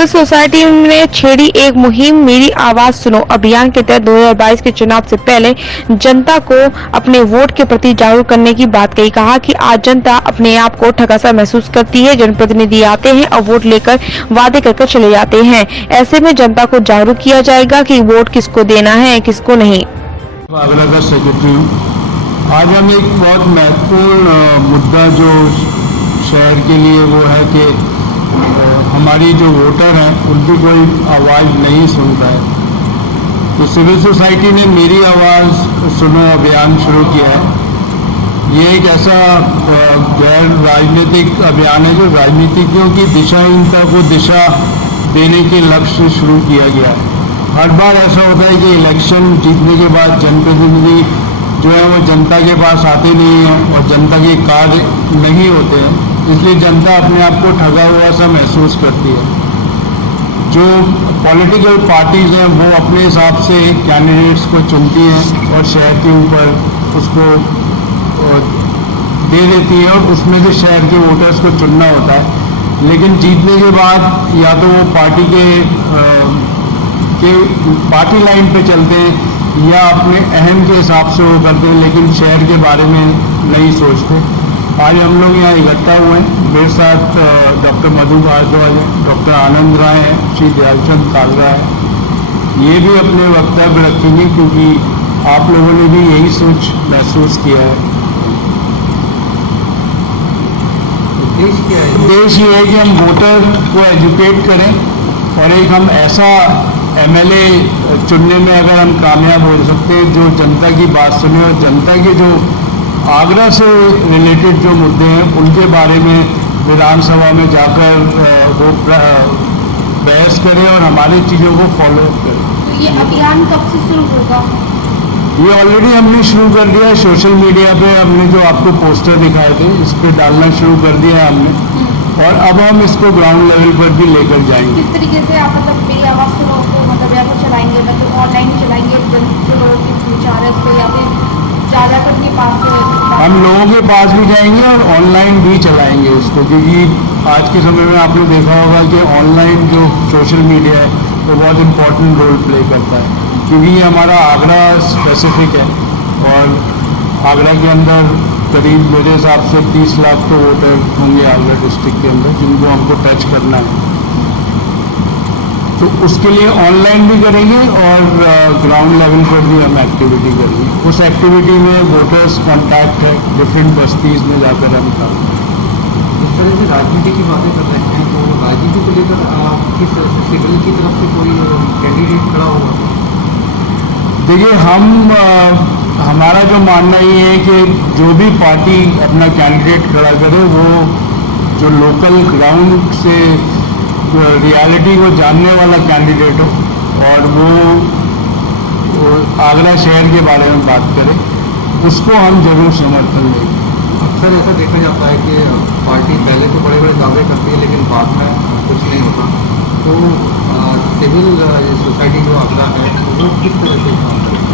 Civil society ने छेड़ी एक मुहिम मेरी आवाज सुनो अभियान के तहत 2022 के चुनाव से पहले जनता को अपने वोट के प्रति जागरूक करने की बात कही। कहा कि आज जनता अपने आप को ठगा सा महसूस करती है। जनप्रतिनिधि आते हैं और वोट लेकर वादे करके चले जाते हैं। ऐसे में जनता को जागरूक किया जाएगा कि वोट किसको देना है किसको नहीं। आगरा का सेक्रेटरी हूँ। आज हम एक बहुत महत्वपूर्ण मुद्दा जो शहर के लिए वो है कि हमारी जो वोटर हैं उनकी कोई आवाज़ नहीं सुनता है, तो सिविल सोसाइटी ने मेरी आवाज़ सुनो अभियान शुरू किया है। ये एक ऐसा गैर राजनीतिक अभियान है जो राजनीतिज्ञों की दिशाहीनता को दिशा देने के लक्ष्य से शुरू किया गया है। हर बार ऐसा होता है कि इलेक्शन जीतने के बाद जनप्रतिनिधि जो है वो जनता के पास आते नहीं हैं और जनता के कार्य नहीं होते हैं, इसलिए जनता अपने आप को ठगा हुआ सा महसूस करती है। जो पॉलिटिकल पार्टीज हैं वो अपने हिसाब से कैंडिडेट्स को चुनती हैं और शहर के ऊपर उसको दे देती है और उसमें से शहर के वोटर्स को चुनना होता है। लेकिन जीतने के बाद या तो वो पार्टी के पार्टी लाइन पे चलते हैं या अपने अहम के हिसाब से वो करते हैं, लेकिन शहर के बारे में नहीं सोचते। आज हम लोग यहाँ इकट्ठा हुए हैं। मेरे साथ डॉक्टर मधु भारद्वाज है, डॉक्टर आनंद राय है, श्री दयालचंद कालरा है। ये भी अपने वक्तव्य रखेंगे क्योंकि आप लोगों ने भी यही सोच महसूस किया है। उद्देश्य ये है कि हम वोटर को एजुकेट करें और एक हम ऐसा एमएलए चुनने में अगर हम कामयाब हो सकते हैं जो जनता की बात सुने और जनता के जो आगरा से रिलेटेड जो मुद्दे हैं उनके बारे में विधानसभा में जाकर वो बहस करें और हमारी चीज़ों को फॉलो करें। तो ये अभियान कब से शुरू होगा? ये ऑलरेडी हमने शुरू कर दिया है। सोशल मीडिया पे हमने जो आपको पोस्टर दिखाए थे इस पर डालना शुरू कर दिया है हमने, और अब हम इसको ग्राउंड लेवल पर भी लेकर जाएंगे। किस तरीके से आप मतलब मेरी आवाज़ सुनो को मतलब या तो चलाएंगे, मतलब ऑनलाइन चलाएंगे जो लोगों की विचार है उसको, या फिर ज़्यादा अपने पास हम लोगों के पास भी जाएंगे और ऑनलाइन भी चलाएंगे इसको, क्योंकि आज के समय में आपने देखा होगा कि ऑनलाइन जो सोशल मीडिया है वो बहुत इम्पोर्टेंट रोल प्ले करता है, क्योंकि ये हमारा आगरा स्पेसिफिक है और आगरा के अंदर करीब मेरे हिसाब से 30 लाख तो वोटर होंगे आगरा डिस्ट्रिक्ट के अंदर जिनको हमको टच करना है। तो उसके लिए ऑनलाइन भी करेंगे और ग्राउंड लेवल पर भी हम एक्टिविटी करेंगे। उस एक्टिविटी में वोटर्स कॉन्टैक्ट है, डिफरेंट बस्तीज में जाकर हम करते हैं। इस तरह से राजनीति की बातें कर रहे हैं, तो राजनीति को लेकर किस सिविल की तरफ से कोई कैंडिडेट खड़ा होगा? देखिए हमारा जो मानना ये है कि जो भी पार्टी अपना कैंडिडेट खड़ा करे वो जो लोकल ग्राउंड से रियलिटी को जानने वाला कैंडिडेट हो और वो आगरा शहर के बारे में बात करे, उसको हम जरूर समर्थन देंगे। अक्सर ऐसा देखा जाता है कि पार्टी पहले तो बड़े बड़े दावे करती है लेकिन बाद में कुछ नहीं होता, तो सिविल सोसाइटी जो आगरा है वो किस तरह से काम करेगी?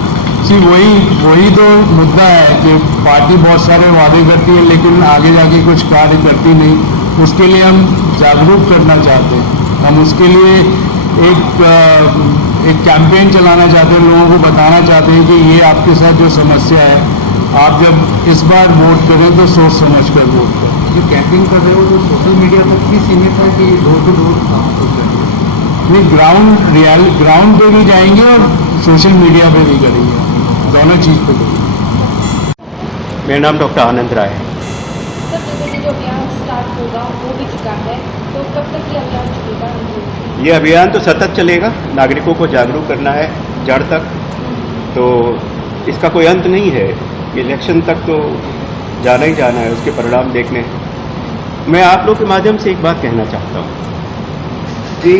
वही तो मुद्दा है कि पार्टी बहुत सारे वादे करती है लेकिन आगे जाके कुछ कार्य करती नहीं। उसके लिए हम जागरूक करना चाहते हैं। हम उसके लिए एक कैंपेन चलाना चाहते हैं, लोगों को बताना चाहते हैं कि ये आपके साथ जो समस्या है, आप जब इस बार वोट करें तो सोच समझ कर वोट करें। जो कैंपेन कर रहे हो तो सोशल मीडिया तक ही सीमित है कि डोर टू डोर नहीं, ग्राउंड पे भी जाएंगे और सोशल मीडिया पे भी करेंगे, दोनों चीज़ पे करेंगे। मेरा नाम डॉक्टर आनंद राय है। सर जैसे जो अभियान स्टार्ट होगा वो भी चुका है, तो कब तक ये अभियान चलेगा? ये अभियान तो सतत चलेगा, नागरिकों को जागरूक करना है जड़ तक, तो इसका कोई अंत नहीं है। इलेक्शन तक तो जाना ही जाना है, उसके परिणाम देखने हैं। मैं आप लोग के माध्यम से एक बात कहना चाहता हूँ कि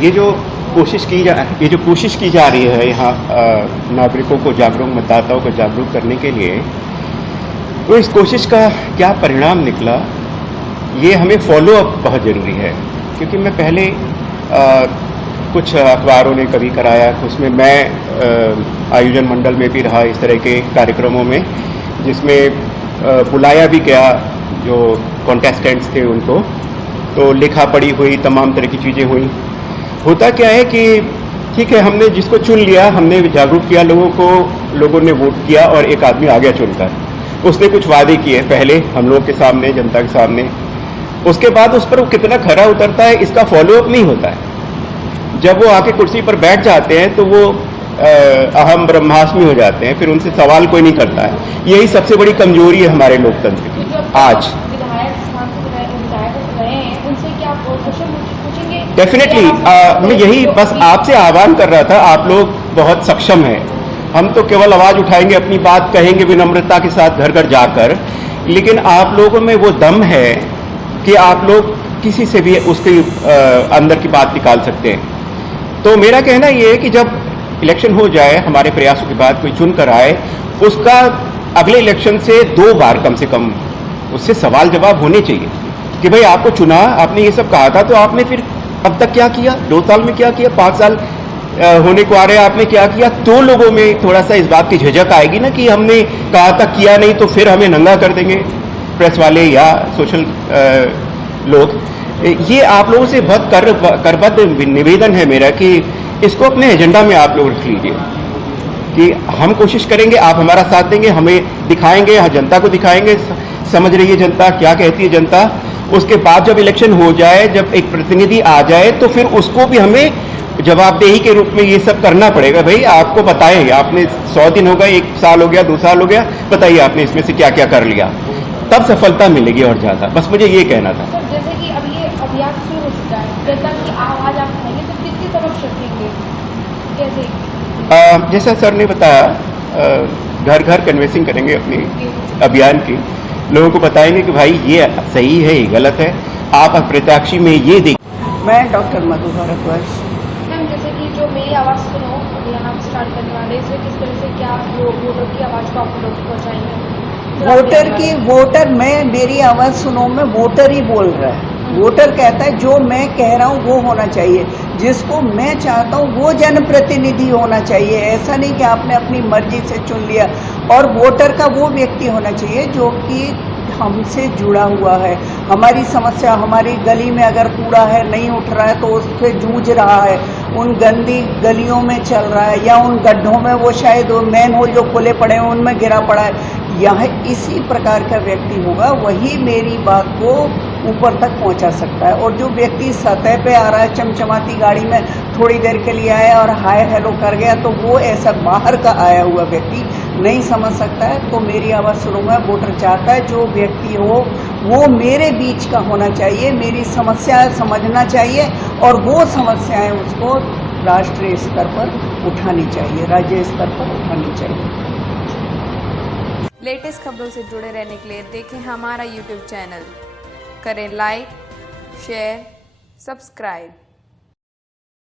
ये जो कोशिश की जा रही है यहाँ नागरिकों को जागरूक, मतदाताओं को जागरूक करने के लिए, तो इस कोशिश का क्या परिणाम निकला ये हमें फॉलो अप बहुत ज़रूरी है। क्योंकि मैं पहले कुछ अखबारों ने कभी कराया, उसमें मैं आयोजन मंडल में भी रहा इस तरह के कार्यक्रमों में, जिसमें बुलाया भी गया जो कॉन्टेस्टेंट्स थे उनको, तो लिखा पढ़ी हुई तमाम तरह की चीज़ें हुई। होता क्या है कि ठीक है, हमने जिसको चुन लिया, हमने जागरूक किया लोगों को, लोगों ने वोट किया और एक आदमी आ गया चुनकर। उसने कुछ वादे किए पहले हम लोगों के सामने, जनता के सामने, उसके बाद उस पर वो कितना खरा उतरता है इसका फॉलोअप नहीं होता है। जब वो आके कुर्सी पर बैठ जाते हैं तो वो अहम ब्रह्मास्मि हो जाते हैं, फिर उनसे सवाल कोई नहीं करता है। यही सबसे बड़ी कमजोरी है हमारे लोकतंत्र की आज। डेफिनेटली मैं यही बस आपसे आह्वान कर रहा था, आप लोग बहुत सक्षम हैं, हम तो केवल आवाज उठाएंगे, अपनी बात कहेंगे विनम्रता के साथ घर घर जाकर, लेकिन आप लोगों में वो दम है कि आप लोग किसी से भी उसके अंदर की बात निकाल सकते हैं। तो मेरा कहना ये है कि जब इलेक्शन हो जाए, हमारे प्रयासों के बाद कोई चुन कर आए, उसका अगले इलेक्शन से 2 बार कम से कम उससे सवाल जवाब होने चाहिए कि भाई आपको चुना, आपने ये सब कहा था, तो आपने फिर अब तक क्या किया, 2 साल में क्या किया, 5 साल होने को आ रहे आपने क्या किया। तो लोगों में थोड़ा सा इस बात की झिझक आएगी ना कि हमने कहा था किया नहीं तो फिर हमें नंगा कर देंगे प्रेस वाले या सोशल लोग। ये आप लोगों से बहुत करबद्ध निवेदन है मेरा कि इसको अपने एजेंडा में आप लोग रख लीजिए कि हम कोशिश करेंगे, आप हमारा साथ देंगे, हमें दिखाएंगे, जनता को दिखाएंगे, समझ रही है जनता, क्या कहती है जनता। उसके बाद जब इलेक्शन हो जाए, जब एक प्रतिनिधि आ जाए, तो फिर उसको भी हमें जवाबदेही के रूप में ये सब करना पड़ेगा। भाई आपको बताएं, आपने 100 दिन हो गए, 1 साल हो गया, 2 साल हो गया, बताइए आपने इसमें से क्या क्या कर लिया, तब सफलता मिलेगी और ज्यादा। बस मुझे ये कहना था। सर, जैसे कि अब ये अभियान शुरू हो चुका है, जनता की आवाज आप उठाएंगे तो किसकी तरफ रखेंगे, कैसे? जैसा सर ने बताया, घर घर कन्वेंसिंग करेंगे अपनी अभियान की, लोगों को बताएंगे कि भाई ये सही है, ये गलत है, आप प्रत्याशी में ये देखिए। मैं डॉक्टर मधु भारद्वाज। मैम, जैसे कि जो मेरी आवाज़ सुनो अभियान आप स्टार्ट करने वाले, इसमें किस तरह से क्या वोटर की आवाज़ को आप लोग पहुँचाएंगे? वोटर में मेरी आवाज़ सुनो में वोटर ही बोल रहा है। वोटर कहता है जो मैं कह रहा हूँ वो होना चाहिए, जिसको मैं चाहता हूँ वो जनप्रतिनिधि होना चाहिए। ऐसा नहीं कि आपने अपनी मर्जी से चुन लिया। और वोटर का वो व्यक्ति होना चाहिए जो कि हमसे जुड़ा हुआ है, हमारी समस्या, हमारी गली में अगर कूड़ा है नहीं उठ रहा है तो उससे जूझ रहा है, उन गंदी गलियों में चल रहा है, या उन गड्ढों में वो शायद मैन होल जो खुले पड़े हैं उनमें गिरा पड़ा है, यह इसी प्रकार का व्यक्ति होगा, वही मेरी बात को ऊपर तक पहुंचा सकता है। और जो व्यक्ति सतह पे आ रहा है चमचमाती गाड़ी में, थोड़ी देर के लिए आया और हाय हेलो कर गया, तो वो ऐसा बाहर का आया हुआ व्यक्ति नहीं समझ सकता है। तो मेरी आवाज़ सुनूंगा, वोटर चाहता है जो व्यक्ति हो वो मेरे बीच का होना चाहिए, मेरी समस्या समझना चाहिए और वो समस्याएं उसको राष्ट्रीय स्तर पर उठानी चाहिए, राज्य स्तर पर उठानी चाहिए। लेटेस्ट खबरों से जुड़े रहने के लिए देखें हमारा YouTube चैनल, करें लाइक, शेयर, सब्सक्राइब।